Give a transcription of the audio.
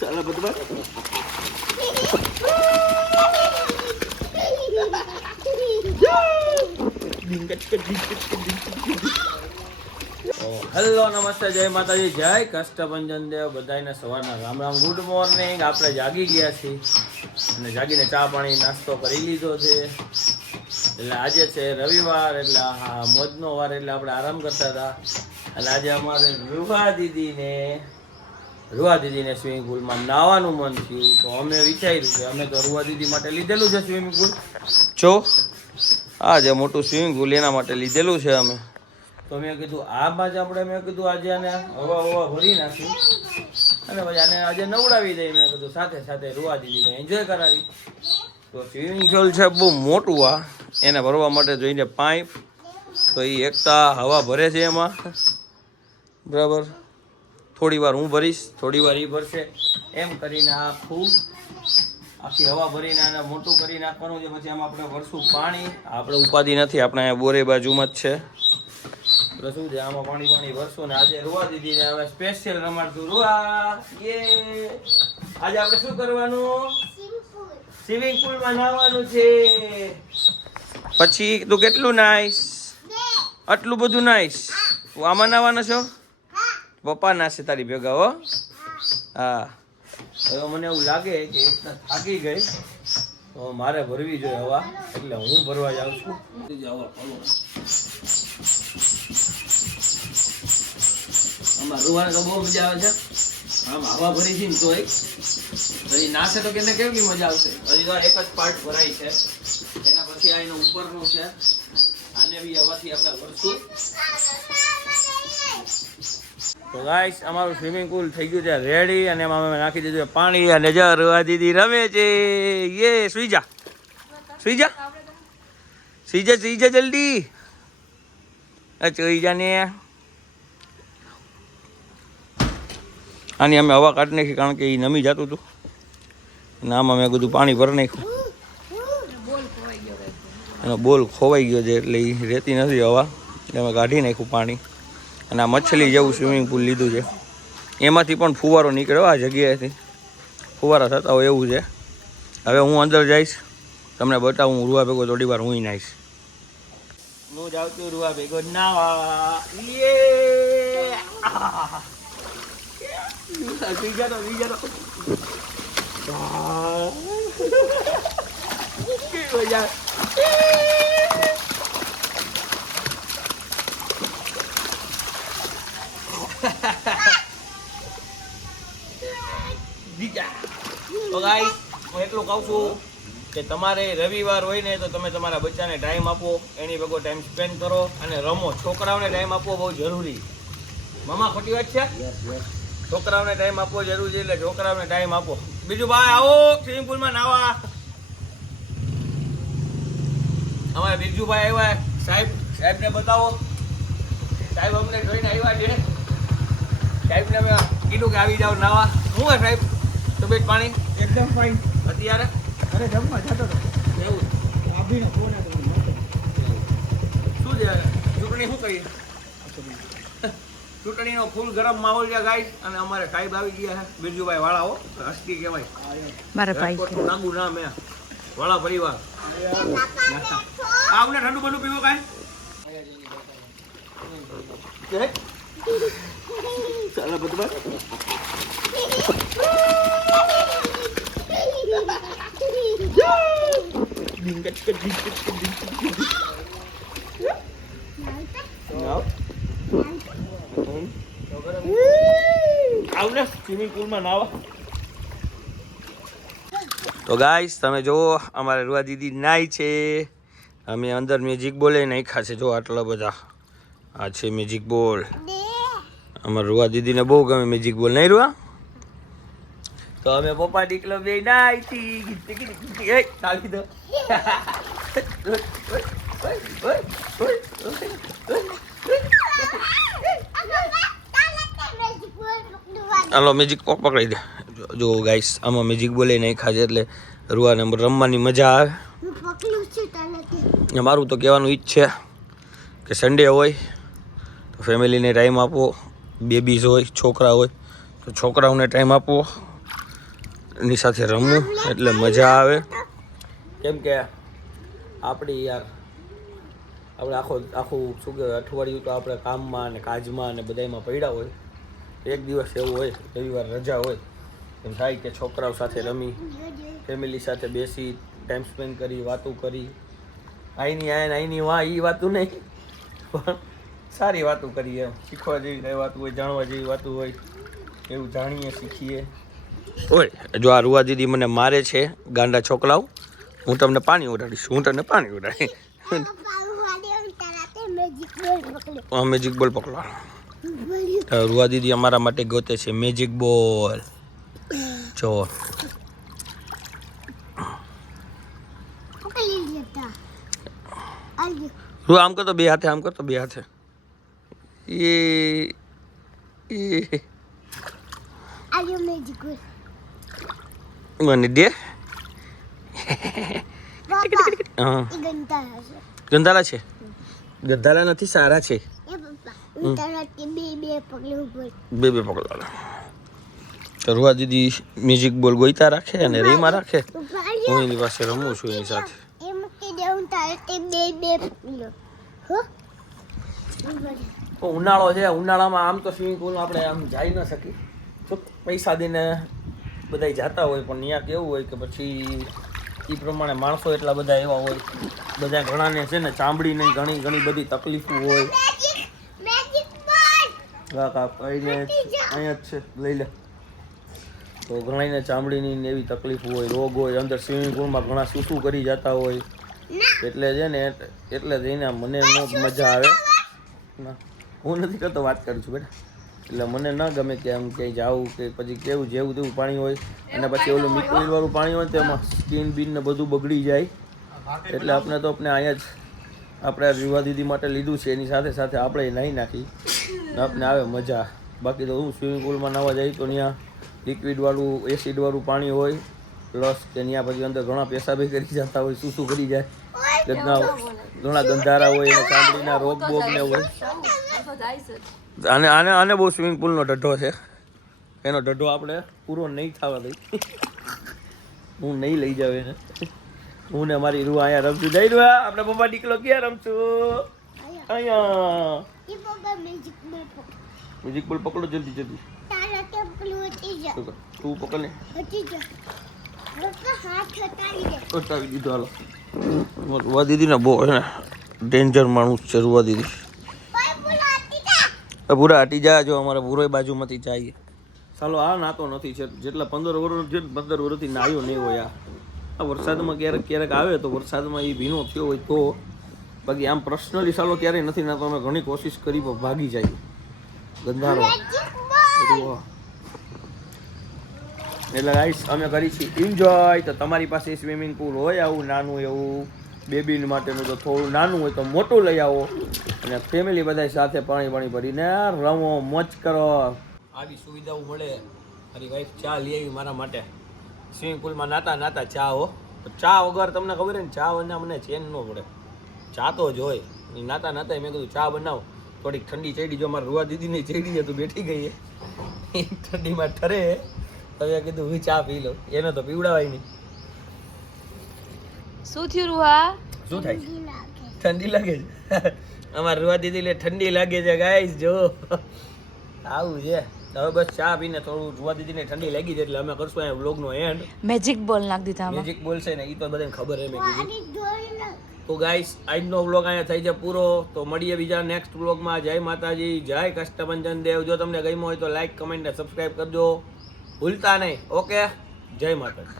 સાલા બદમાશ. હેલો નમસ્તે, જય માતાજી, જય કષ્ટભંજન દેવ. બધાને સવારના રામ રામ, ગુડ મોર્નિંગ. આપણે જાગી ગયા છીએ અને જાગીને ચા પાણી નાસ્તો કરી લીધો છે. એટલે આજે છે રવિવાર, એટલે હા મોજનો વાર, એટલે આપણે આરામ કરતા હતા. અને આજે અમારે રૂહા દીદીને સ્વિમિંગ પુલમાં નાહવાનું મન થયું, તો અમે વિચાર્યું કે અમે તો રૂહા દીદી માટે લીધેલું છે સ્વિમિંગ પુલ. જો આ જે મોટું સ્વિમિંગ પુલ એના માટે લીધેલું છે અમે. તો મેં કીધું આ બાજ આપણે મેં કીધું આજે આને હવા ભરી નાખ્યું અને પછી આને આજે નવડાવી દઈએ. મેં કીધું સાથે સાથે રૂહા દીદીને એન્જોય કરાવી. તો સ્વિમિંગ પુલ છે બહુ મોટું, આ એને ભરવા માટે જોઈને પાઇપ. તો એ એકતા હવા ભરે છે એમાં, બરાબર. થોડી વાર હું ભરીશ, થોડી વાર એ ભરશે, એમ કરીને આખી હવા ભરીને આને મોટું કરી નાખવાનું છે. પછી આમાં આપણે ભરશું પાણી. આપણે ઉપાધિ નથી, આપણે અહીંયા બોરે બાજુમાં જ છે. એટલે શું છે, આમાં પાણી ભરશું ને આજે રૂહા દીદીને હવે સ્પેશિયલ રમાડશું. રૂહા આજે આપણે શું કરવાનું? સ્વિમિંગ પુલમાં નાહવાનું છે. પછી તું કેટલું નાઈશ? આટલું બધું નાઈશ? આમાં નાહવાનો છો? પપ્પા નાશે તારી ભેગા, હો. હા, હવે મને એવું લાગે કે એકતા થાકી ગઈ, તો મારે ભરવી જોઈએ હવા, એટલે હું ભરવા જાઉં છું. આમાં રૂહાને તો બહુ મજા આવે છે. આમ હવા ભરી છે ને તો હજી નાશે તો કેને કેવી મજા આવશે. હજી તો એક જ પાર્ટ ભરાય છે, એના પછી આ એનો ઉપરનું છે. આને બી હવાથી આપણે ભરશું. તો ગાઈસ, અમારું સ્વિમિંગ પુલ થઈ ગયું છે રેડી, અને એમાં અમે નાખી દીધું પાણી. અને જો રૂહા દીદી રમે છે. યે સુઈ જા જલ્દી. સુઈ જા ને. આની અમે હવા કાઢી નાખી, કારણ કે એ નમી જતું હતું. અને આમાં મેં બધું પાણી ભરી નાખ્યું. એનો બોલ ખોવાઈ ગયો છે, એટલે એ રહેતી નથી હવા, એટલે અમે કાઢી નાખ્યું પાણી. અને આ મછલી જેવું સ્વિમિંગ પુલ લીધું છે, એમાંથી પણ ફુવારો નીકળ્યો. આ જગ્યાએથી ફુવારા થતા હોય એવું છે. હવે હું અંદર જઈશ, તમને બતાવું. હું રૂહા ભેગો થોડી વાર હું નાહીશ. હું જાઉં છું રૂહા ભેગો નાવા. તો ગાઈસ, હું એટલું કહું છું કે તમારે રવિવાર હોય ને તો તમે તમારા બચ્ચાને ટાઈમ આપો, એની ભેગો ટાઈમ સ્પેન્ડ કરો અને રમો. છોકરાઓને ટાઈમ આપવો બહુ જરૂરી. મામા ખોટી વાત છે? છોકરાઓને ટાઈમ આપવો જરૂરી છે, એટલે છોકરાઓને ટાઈમ આપો. બીજું ભાઈ આવો સ્વિમિંગ પુલમાં નાવા. અમારે બીજુભાઈ આવ્યા. સાહેબને બતાવો. સાહેબ અમને જોઈને આવ્યા છે. સાહેબને અમે કીધું કે આવી જાઓ નાવા. શું હે સાહેબ, તબિયત પાણી? એકદમ ફાઇન. અત્યારે અરે જમવા જતો હતો. એવું આભીનો ફોન આવ્યો. શું છે ચૂંટણી? શું કરી ચૂંટણીનો ફૂલ ગરમ માહોલ છે ગાઈસ. અને અમારે સાહેબ આવી ગયા છે. બીજુભાઈ વાળા, હો, હસ્તી કહેવાય મારા ભાઈ. નાગુ નામ હે વાળા પરિવાર. આવને ઠંડુ બધું પીવો કાંઈ? ચાલો બધું આવને સ્વિમિંગ પુલમાં નાવા. તો ગાઈસ, તમે જુઓ અમારે રૂહા દીદી નાઈ છે. અમે અંદર મ્યુઝિક બોલે નાખ્યા છે. જો આટલા બધા આ છે મ્યુઝિક બોલ. અમારે રૂહા દીદીને બહુ ગમે મ્યુઝિક બોલ, નહીં રૂહા? તો અમે પપ્પા દીકલો બે નાઈ થી ચાલી દો. હાલો મ્યુઝિક કોક પકડી દે. જો ગાઈસ, આમાં મ્યુઝિક બોલે નાખ્યા છે, એટલે રૂહાને રમવાની મજા આવે. મારું તો કહેવાનું ઈ જ છે કે સન્ડે હોય તો ફેમિલીને ટાઈમ આપો. બેબીઝ હોય, છોકરા હોય તો છોકરાઓને ટાઈમ આપવો. ની સાથે રમવું એટલે મજા આવે. કેમ કે આપણી યાર આપણે આખું શું કહેવાય અઠવાડિયું તો આપણે કામમાં અને કાજમાં અને બધામાં પડ્યા હોય. એક દિવસ એવું હોય રવિવાર રજા હોય એમ થાય કે છોકરાઓ સાથે રમી ફેમિલી સાથે બેસી ટાઈમ સ્પેન્ડ કરી વાતું કરી આઈની વાહ એ વાતું નહીં પણ સારી વાતું કરીએ એમ શીખવા જેવી કઈ વાતું હોય જાણવા જેવી વાતું હોય એવું જાણીએ શીખીએ. ઓય જો આ રૂવા દીદી મને મારે છે ગાંડા છોકલાઓ હું તમને પાણી ઉડાડીશ મેજિક બોલ પકડો. રૂવા દીદી અમારા માટે ગોતે છે મેજિક બોલ. જો રૂ આમ કરતો બે હાથે મને દે. ગંધારા છે ગંધારા નથી સારા છે. બે પકડો. રૂવા દીદી મ્યુઝિક બોલ ગોઈતા રાખે અને રીમાં રાખે હું એની પાસે રમું છું એની સાથે. ઉનાળો છે ઉનાળામાં આમ તો સ્વિમિંગ પુલમાં આપણે આમ જઈ ન શકીએ તો પૈસા દઈને બધા જતા હોય પણ ત્યાં કેવું હોય કે પછી એ પ્રમાણે માણસો એટલા બધા એવા હોય બધા ઘણાને છે ને ચામડીની ઘણી બધી તકલીફો હોય. અહીંયા જ છે લઈ લે. તો ઘણાને ચામડીની એવી તકલીફ હોય રોગ હોય અંદર સ્વિમિંગ પુલમાં ઘણા શું કરી જતા હોય એટલે છે ને એટલે જઈને મને ન મજા આવે. ના હું નથી કરતો વાત કરું છું બેટા એટલે મને ન ગમે કે આમ ક્યાંય જાવું કે પછી કેવું જેવું તેવું પાણી હોય અને પછી ઓલું લિક્વિડવાળું પાણી હોય તો એમાં સ્કિન બીન ને બધું બગડી જાય એટલે આપણે તો અહીંયા જ આપણે રીવા દીદી માટે લીધું છે એની સાથે સાથે આપણે નાહી નાખી આપણે આવે મજા. બાકી તો હું સ્વિમિંગ પુલમાં નાહવા જાય તો ત્યાં લિક્વિડવાળું એસિડવાળું પાણી હોય પ્લસ કે ત્યાં પછી અંદર ઘણા પેશાબે કરી જતા હોય શું કરી જાય ઘણા ગંધારા હોય એને ચામડીના રોગ બોગ ને હોય. આને બહુ સ્વિમિંગ પુલનો ઢઢો છે એનો ઢઢો આપણે પૂરો નહીં થવા દઈ. હું નહીં લઈ જાવ એને હું ને મારી રૂ અહીંયા રમશું જઈ રૂ આપણે પપ્પા નીકળો ક્યાં રમશું અહીંયા મ્યુઝિક બોલ પકડો જલ્દી તું પકડ ને હટાવી દીધો. હાલો રૂવા દીદી ને બહુ ને ડેન્જર માણસ છે રૂવા દીદી. પૂરા હટી જાય જો અમારે પૂરો બાજુમાંથી જાય. ચાલો આ નાતો નથી છે જેટલા 15 વર્ષથી નાહ્યો નહીં હોય. આ વરસાદમાં ક્યારેક આવે તો વરસાદમાં એ ભીનો થયો હોય તો બાકી આમ પર્સનલી ચાલો ક્યારેય નથી નાતો. અમે ઘણી કોશિશ કરી પણ ભાગી જાય ગંધારો એટલે ગાઈસ અમે કરી છીએ એન્જોય. તો તમારી પાસે સ્વિમિંગ પુલ હોય આવું નાનું એવું બેબી માટેનું તો થોડું નાનું હોય તો મોટું લઈ આવો અને ફેમિલી બધા સાથે પાણી ભરીને રમો મોજ કરો. આવી સુવિધાઓ મળે. મારી વાઈફ ચા લઈ આવી મારા માટે સ્વિમિંગ પુલમાં નાતા ચા હો. ચા વગર તમને ખબર ને ચા વગર મને ચેન ન પડે. ચા તો જ હોય. નાતા મેં કીધું ચા બનાવો થોડીક ઠંડી ચડી. જો મારે રૂવા દીદીને ચડી છે તો બેઠી ગઈ ઠંડીમાં ઠરે તો કીધું હું ચા પી લો એને તો પીવડાવાય નહીં. શું થયું રૂહા? શું થાય ઠંડી લાગે છે અમારે રૂવા દીદી લે ઠંડી લાગે છે ગાઈસ જો આવું છે. હવે બસ ચા પીને થોડું રૂવા દીદીને ઠંડી લાગી છે એટલે અમે કરશું અહીંયા વ્લોગનો એન્ડ. મેજિક બોલ નાખ દીધા. મેજિક બોલ છે ને એ તો બધાને ખબર છે મેં કીધું. તો ગાઈસ આજનો વ્લોગ અહીંયા થઈ જાય પૂરો. તો મળીએ બીજા નેક્સ્ટ વ્લોગમાં. જય માતાજી જય કષ્ટભંજન દેવ. જો તમને ગમ્યું હોય તો લાઈક કમેન્ટ અને સબસ્ક્રાઈબ કરજો ભૂલતા નહીં. ઓકે જય માતાજી.